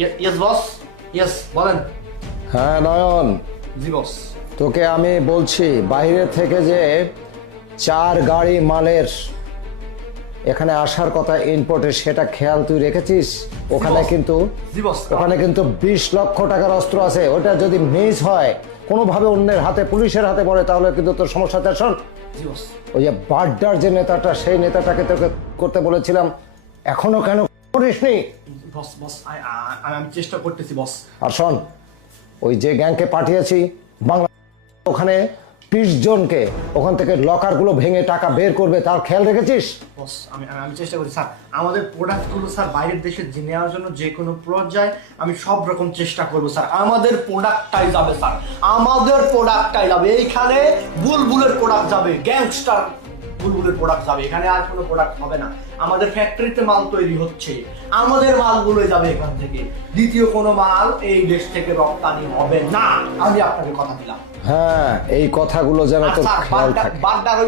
Yes boss, yes বলেন। হ্যাঁ নয়ন, জি বস। তোকে আমি বলছি বাইরে থেকে যে 4 গাড়ি মালের এখানে আসার কথা ইম্পোর্টে, সেটা খেয়াল তুই রেখেছিস? ওখানে boss. কিন্তু জি বস। ওখানে কিন্তু 20 লক্ষ টাকার অস্ত্র আছে। ওটা যদি মিস হয়, কোনোভাবে অন্যের হাতে, পুলিশের হাতে পড়ে, তাহলে কিন্তু তোর সমস্যা। শোন, জি বস। ওই যে বাড্ডার যে নেতাটা, সেই নেতাটাকে তোকে করতে বলেছিলাম, এখনো কেন করিসনি? বস বস আমি চেষ্টা করতেছি বস। আর শোন, ওই যে গ্যাংকে পাঠিয়েছি বাংলা, ওখানে 20 জনকে ওখান থেকে লকারগুলো ভেঙে টাকা বের করবে, তার খেয়াল রেখেছিস? বস আমি চেষ্টা করি স্যার। আমাদের প্রোডাক্টগুলো স্যার বাইরের দেশে নেওয়ার জন্য যে কোনো পর্যায়ে আমি সব রকম চেষ্টা করবো স্যার। আমাদের প্রোডাক্টটাই যাবে স্যার, আমাদের প্রোডাক্টটাই যাবে। এইখানে বুলবুলের প্রোডাক্ট যাবে, গ্যাংস্টার বুলবুলের প্রোডাক্ট যাবে, এখানে আর কোনো প্রোডাক্ট হবে না। আমাদের ফ্যাক্টরিতে মাল তৈরি হচ্ছে, আমাদের মালগুলোই যাবে এখান থেকে। দ্বিতীয় কোনো মাল এই দেশ থেকে রপ্তানি হবে না, আমি আপনাকে কথা দিলাম। হ্যাঁ, এই কথাগুলো যেন তোর খেয়াল থাকে। বাড্ডার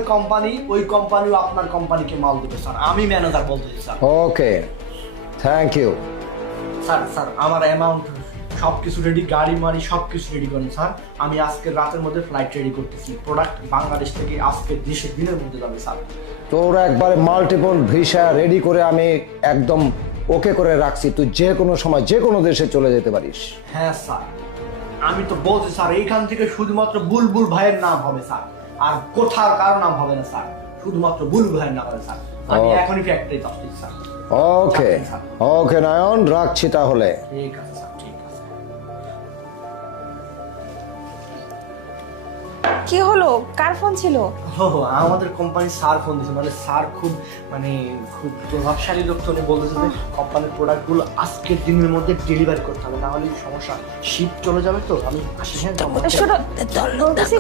ওই কোম্পানিও আপনার কোম্পানিকে মাল দেবে স্যার, আমি ম্যানেজার বলতেছি স্যার। Okay, thank you. স্যার আমার অ্যামাউন্ট সবকিছু রেডি, গাড়ি মারি সবকিছু রেডি করেন স্যার। আমি আজকের রাতের মধ্যে ফ্লাইট রেডি করতেছি। প্রোডাক্ট বাংলাদেশ থেকে আজকের দেশের দিনের মধ্যে যাবে স্যার। তোর একবারে মাল্টিপল ভিসা রেডি করে আমি একদম ওকে করে রাখছি, তুই যে কোনো সময় যে কোনো দেশে চলে যেতে পারিস। হ্যাঁ স্যার, আমি তো বলছি স্যার, এইখান থেকে শুধুমাত্র বুলবুল ভাইয়ের নাম হবে স্যার, আর কোথাও কারো নাম হবে না স্যার, শুধুমাত্র বুলবুল ভাইয়ের নাম হবে স্যার। আমি এখনই ফ্যাক্টরি আসছি স্যার। ওকে ওকে নয়ন, রাখছি তাহলে। ঠিক আছে স্যার, ঠিক আছে। কি হলো, কার ফোন ছিল? ও আমাদের কোম্পানি স্যার ফোন দিয়েছে, মানে স্যার খুব খুব প্রভাবশালী লোক, তো উনি বলতেছে যে কোম্পানির প্রোডাক্টগুলো আজকের দিনের মধ্যে ডেলিভারি করতে হবে, না হলে সমস্যা, শিপ চলে যাবে। তো আমি আসি। হ্যাঁ শোনো, বলতেছি,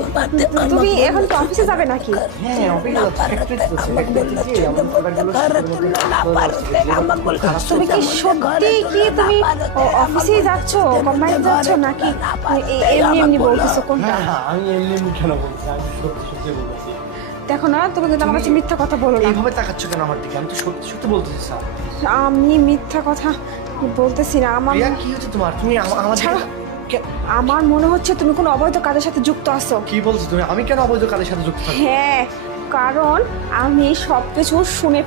তুমি এখন তো অফিসে যাবে নাকি? হ্যাঁ অফিসে তুমি কি সত্যি কি তুমি অফিসেই যাচ্ছ, কোম্পানিতে যাচ্ছ, নাকি এমনি এমনি বলতেছো? কোনটা? হ্যাঁ আমি এমনি কেন বলছি, আমি সত্যি সত্যি বলতেছি। দেখো না, তুমি কিন্তু আমার কাছে মিথ্যা কথা বলো না। এইভাবে তাকাচ্ছ কেন আমার দিকে? আমি তো সত্যি সত্যি বলতেছি স্যার। আমি মিথ্যা কথা বলতেছি না। আমার কি হচ্ছে তোমার? তুমি আমার ছাড়ো। আমার মনে হচ্ছে তুমি কোনো অবৈধ কাজের সাথে যুক্ত আছো। কি বলছো তুমি? আমি কেন অবৈধ কাজের সাথে যুক্ত থাকবো? হ্যাঁ, কারণ আমি সবকিছু শুনে